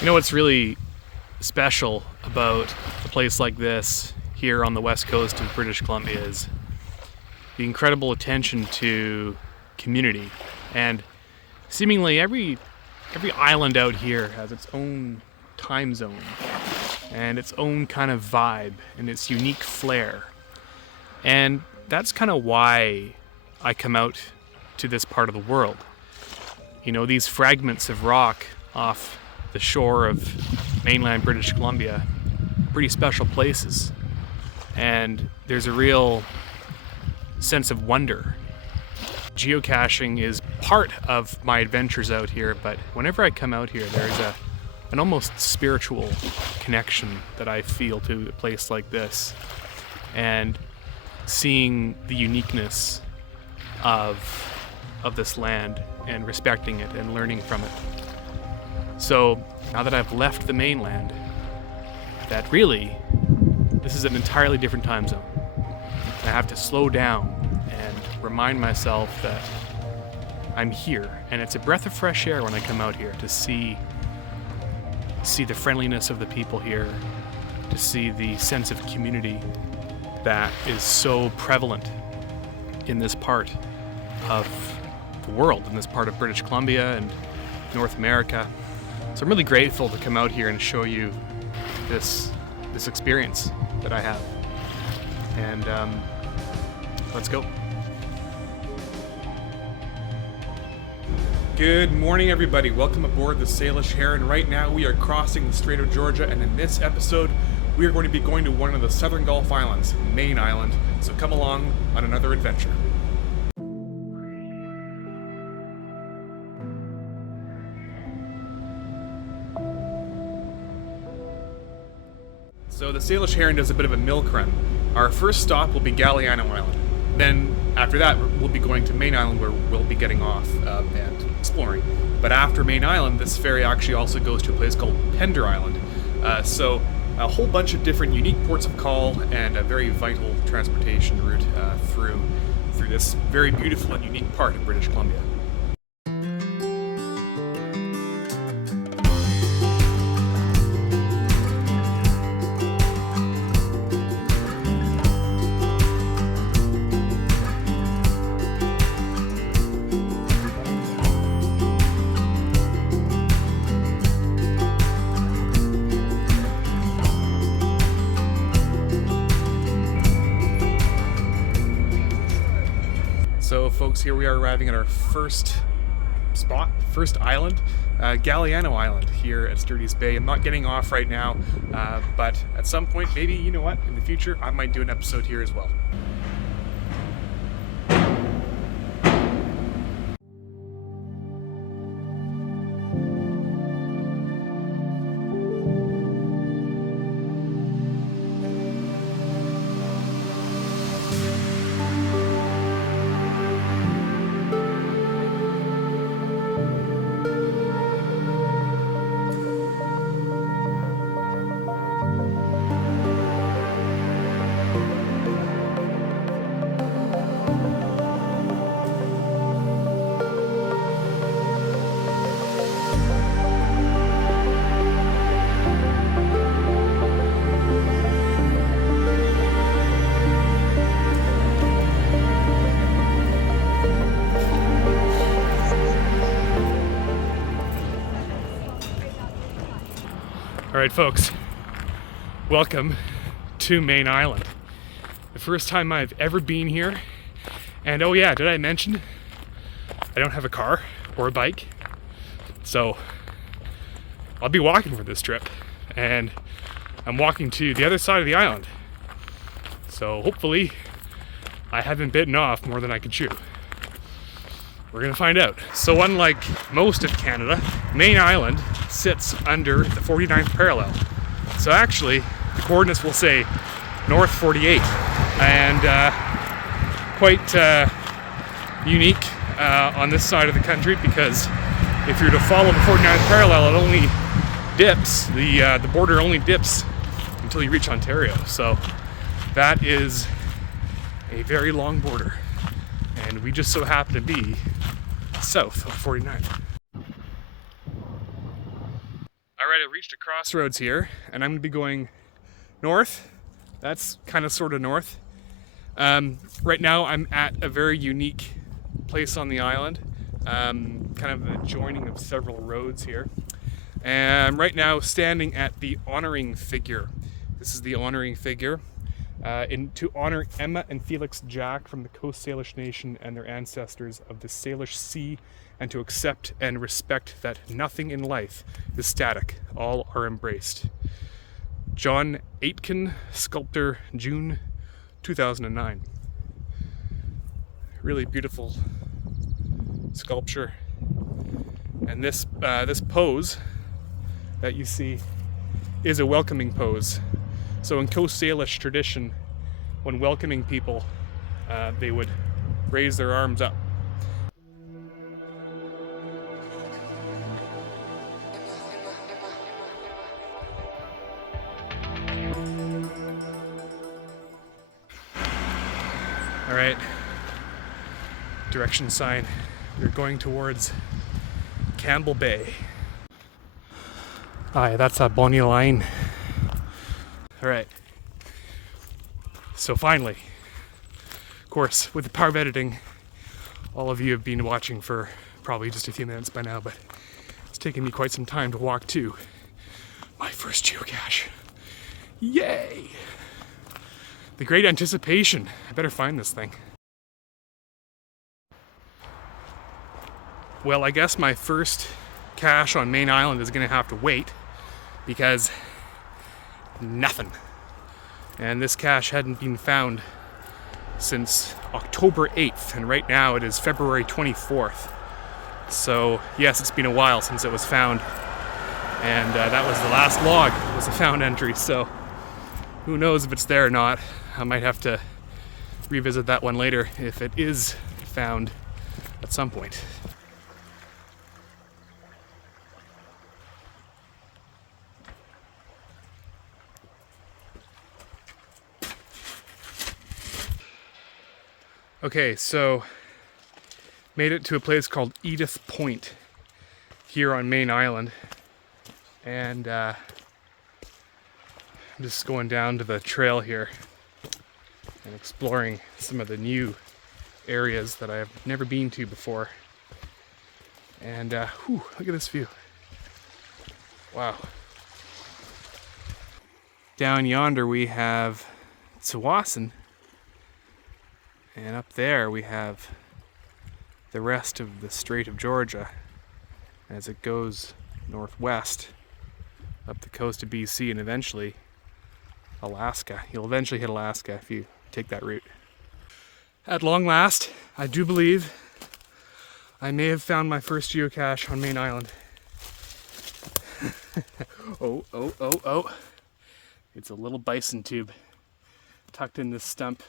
You know what's really special about a place like this here on the west coast of British Columbia is the incredible attention to community. And seemingly every island out here has its own time zone and its own kind of vibe and its unique flair. And that's kind of why I come out to this part of the world. You know, these fragments of rock off the shore of mainland British Columbia, pretty special places. And there's a real sense of wonder. Geocaching is part of my adventures out here, but whenever I come out here, there's an almost spiritual connection that I feel to a place like this. And seeing the uniqueness of this land and respecting it and learning from it. So now that I've left the mainland, that really, this is an entirely different time zone. I have to slow down and remind myself that I'm here, and it's a breath of fresh air when I come out here to see the friendliness of the people here, to see the sense of community that is so prevalent in this part of the world, in this part of British Columbia and North America. So I'm really grateful to come out here and show you this experience that I have. And let's go. Good morning, everybody. Welcome aboard the Salish Heron. Right now we are crossing the Strait of Georgia, and in this episode we are going to be going to one of the southern Gulf Islands, Mayne Island. So come along on another adventure. So the Salish Heron does a bit of a milk run. Our first stop will be Galliano Island. Then after that we'll be going to Mayne Island, where we'll be getting off and exploring. But after Mayne Island, this ferry actually also goes to a place called Pender Island. So a whole bunch of different unique ports of call and a very vital transportation route through this very beautiful and unique part of British Columbia. So folks, here we are arriving at our first island, Galliano Island here at Sturdy's Bay. I'm not getting off right now, but at some point, maybe, you know what, in the future, I might do an episode here as well. Alright folks, welcome to Mayne Island. The first time I've ever been here, and oh yeah, did I mention I don't have a car or a bike, so I'll be walking for this trip, and I'm walking to the other side of the island, so hopefully I haven't bitten off more than I can chew. We're gonna find out. So unlike most of Canada, Mayne Island sits under the 49th parallel. So actually, the coordinates will say North 48, and quite unique on this side of the country, because if you're to follow the 49th parallel, it only dips, the border only dips until you reach Ontario. So that is a very long border, and we just so happen to be south of 49th. Alright, I reached a crossroads here, and I'm going to be going north. That's kind of sort of north. Right now I'm at a very unique place on the island, kind of the joining of several roads here. And I'm right now standing at the honoring figure. This is the honoring figure to honor Emma and Felix Jack from the Coast Salish Nation and their ancestors of the Salish Sea, and to accept and respect that nothing in life is static, all are embraced. John Aitken, sculptor, June 2009. Really beautiful sculpture. And this pose that you see is a welcoming pose. So in Coast Salish tradition, when welcoming people, they would raise their arms up. All right, direction sign. We're going towards Campbell Bay. Aye, that's a bonny line. All right, so finally, of course, with the power of editing, all of you have been watching for probably just a few minutes by now, but it's taken me quite some time to walk to my first geocache. Yay! The great anticipation. I better find this thing. Well, I guess my first cache on Mayne Island is gonna have to wait because nothing. And this cache hadn't been found since October 8th, and right now it is February 24th. So yes, it's been a while since it was found. And that was the last log, was a found entry, so who knows if it's there or not. I might have to revisit that one later if it is found at some point. Okay, so made it to a place called Edith Point here on Mayne Island, and I'm just going down to the trail here and exploring some of the new areas that I've never been to before. And whew, look at this view. Wow. Down yonder we have Tsawwassen, and up there we have the rest of the Strait of Georgia as it goes northwest up the coast of BC and eventually Alaska. You'll eventually hit Alaska if you take that route. At long last, I do believe I may have found my first geocache on Mayne Island. Oh. It's a little bison tube tucked in this stump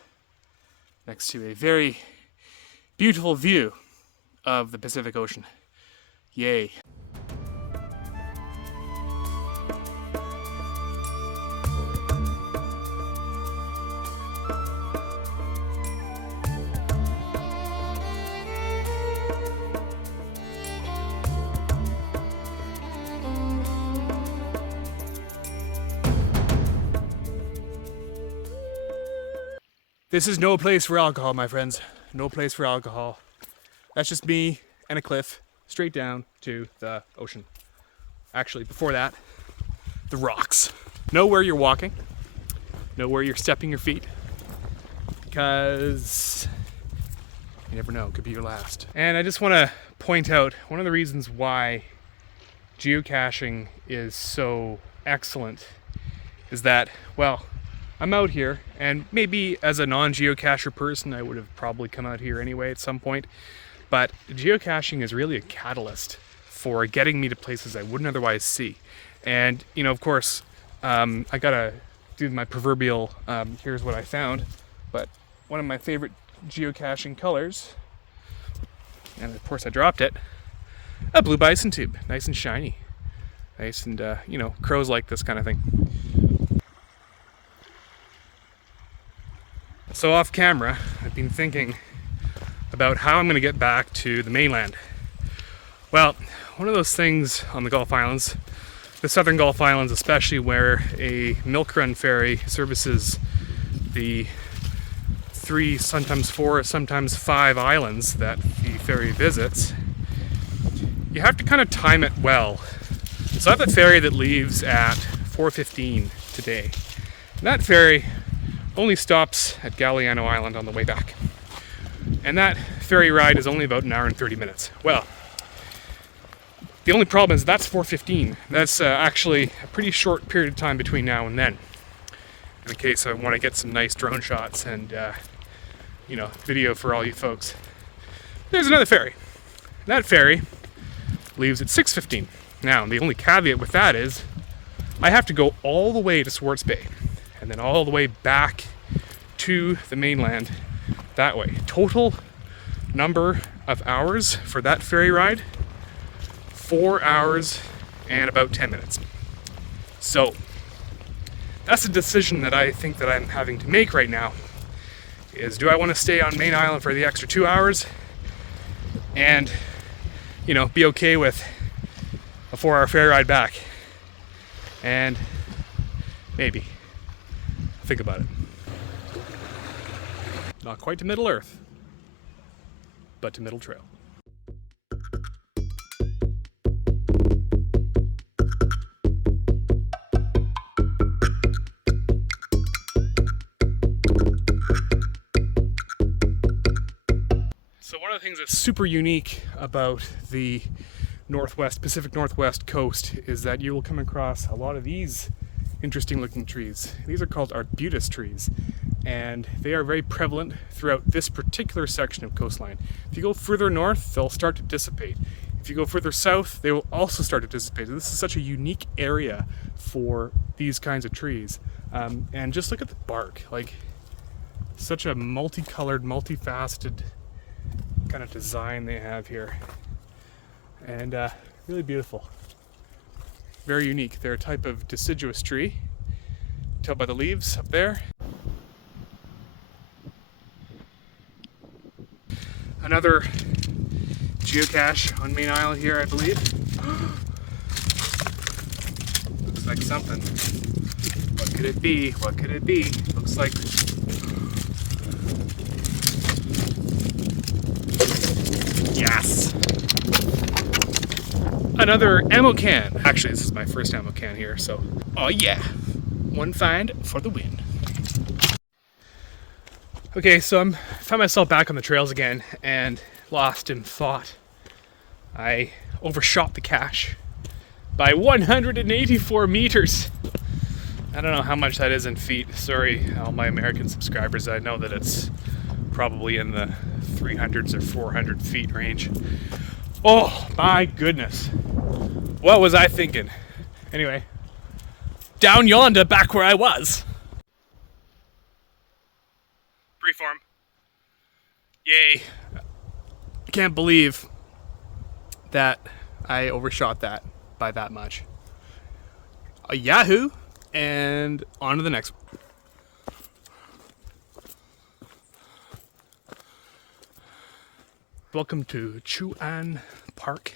next to a very beautiful view of the Pacific Ocean. Yay. This is no place for alcohol, my friends. No place for alcohol. That's just me and a cliff straight down to the ocean. Actually, before that, the rocks. Know where you're walking. Know where you're stepping your feet. Because you never know, it could be your last. And I just want to point out one of the reasons why geocaching is so excellent is that, well, I'm out here, and maybe as a non-geocacher person, I would have probably come out here anyway at some point, but geocaching is really a catalyst for getting me to places I wouldn't otherwise see. And, you know, of course, I gotta do my proverbial, here's what I found, but one of my favorite geocaching colors, and of course I dropped it, a blue bison tube, nice and shiny. Nice and, you know, crows like this kind of thing. So off camera, I've been thinking about how I'm going to get back to the mainland. Well, one of those things on the Gulf Islands, the southern Gulf Islands, especially, where a milk run ferry services the 3, sometimes 4, sometimes 5 islands that the ferry visits, you have to kind of time it well. So I have a ferry that leaves at 4:15 today. And that ferry only stops at Galiano Island on the way back. And that ferry ride is only about an hour and 30 minutes. Well, the only problem is that's 4:15. That's actually a pretty short period of time between now and then, in case I want to get some nice drone shots and video for all you folks. There's another ferry. That ferry leaves at 6:15. Now, the only caveat with that is I have to go all the way to Swartz Bay and then all the way back to the mainland that way. Total number of hours for that ferry ride, 4 hours and about 10 minutes. So that's a decision that I think that I'm having to make right now, is do I want to stay on Mayne Island for the extra 2 hours and be okay with a 4-hour ferry ride back, and maybe think about it. Not quite to Middle Earth, but to Middle Trail. So one of the things that's super unique about the Pacific Northwest coast is that you will come across a lot of these interesting looking trees. These are called arbutus trees, and they are very prevalent throughout this particular section of coastline. If you go further north, they'll start to dissipate. If you go further south, they will also start to dissipate. This is such a unique area for these kinds of trees. And just look at the bark, like such a multicolored, multifaceted kind of design they have here. And really beautiful. Very unique. They're a type of deciduous tree. Tell by the leaves up there. Another geocache on Mayne Island here, I believe. Looks like something. What could it be? What could it be? Looks like... Yes! Another ammo can. Actually, this is my first ammo can here, so... Oh yeah! One find for the win. Okay, so I found myself back on the trails again and lost in thought. I overshot the cache by 184 meters. I don't know how much that is in feet. Sorry, all my American subscribers. I know that it's probably in the 300s or 400 feet range. Oh my goodness. What was I thinking? Anyway, down yonder, back where I was. Freeform. Yay. I can't believe that I overshot that by that much. A Yahoo! And on to the next one. Welcome to Chuan Park.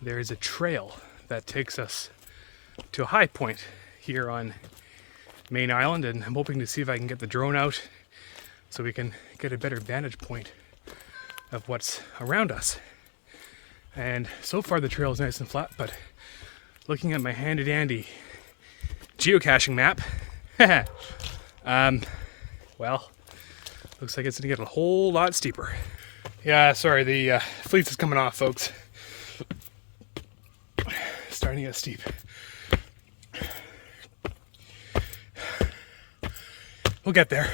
There is a trail that takes us to a high point here on Mayne Island, and I'm hoping to see if I can get the drone out so we can get a better vantage point of what's around us. And so far the trail is nice and flat, but looking at my handy dandy geocaching map, well, looks like it's gonna get a whole lot steeper. Yeah, sorry, the fleece is coming off, folks. Starting to get steep. We'll get there.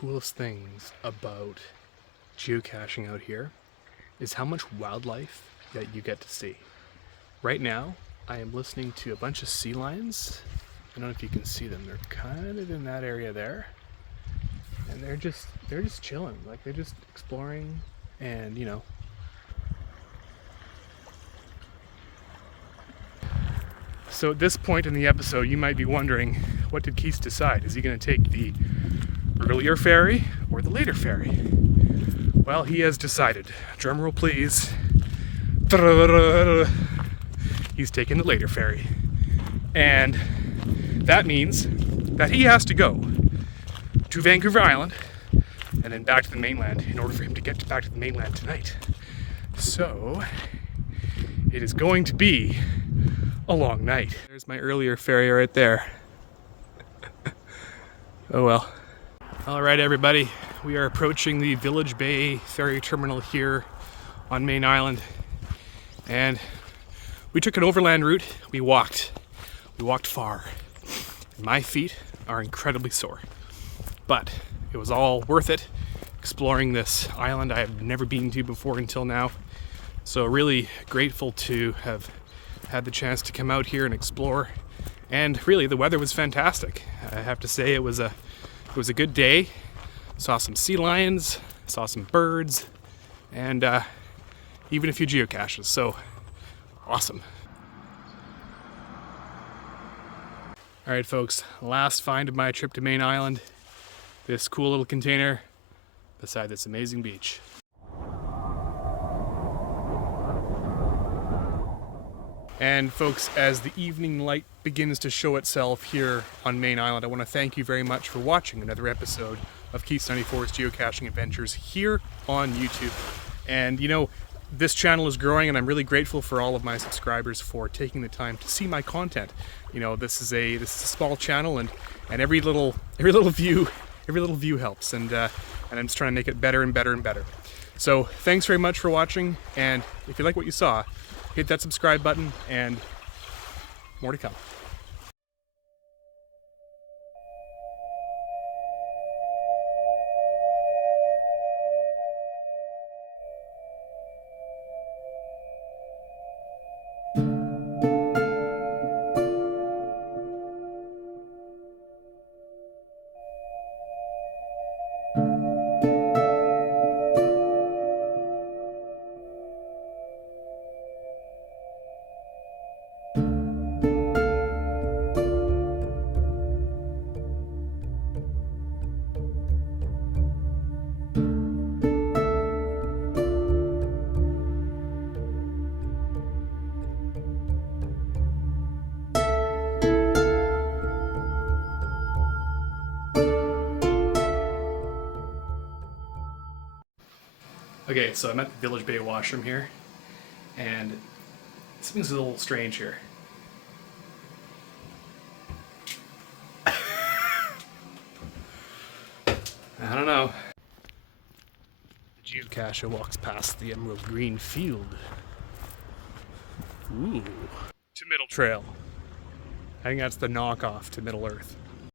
coolest things about geocaching out here is how much wildlife that you get to see. Right now, I am listening to a bunch of sea lions. I don't know if you can see them. They're kind of in that area there. And they're just chilling. Like, they're just exploring and, you know. So at this point in the episode, you might be wondering, what did Keith decide? Is he going to take the earlier ferry or the later ferry? Well, he has decided. Drumroll please. He's taking the later ferry. And that means that he has to go to Vancouver Island and then back to the mainland in order for him to get back to the mainland tonight. So it is going to be a long night. There's my earlier ferry right there. Oh well. All right, everybody. We are approaching the Village Bay ferry terminal here on Mayne Island. And we took an overland route. We walked far. My feet are incredibly sore, but it was all worth it exploring this island I have never been to before until now. So really grateful to have had the chance to come out here and explore. And really the weather was fantastic. I have to say it was a good day. Saw some sea lions, saw some birds, and even a few geocaches. So awesome. All right, folks, last find of my trip to Mayne Island. This cool little container beside this amazing beach. And folks, as the evening light begins to show itself here on Mayne Island, I want to thank you very much for watching another episode of Keith's 94's Geocaching Adventures here on YouTube. And you know, this channel is growing, and I'm really grateful for all of my subscribers for taking the time to see my content. You know, this is a small channel, and every little view helps, and I'm just trying to make it better and better and better. So thanks very much for watching, and if you like what you saw, hit that subscribe button, and more to come. Okay, so I'm at the Village Bay washroom here, and something's a little strange here. I don't know. The geocacher walks past the emerald green field. Ooh. To Middle Trail. I think that's the knockoff to Middle Earth.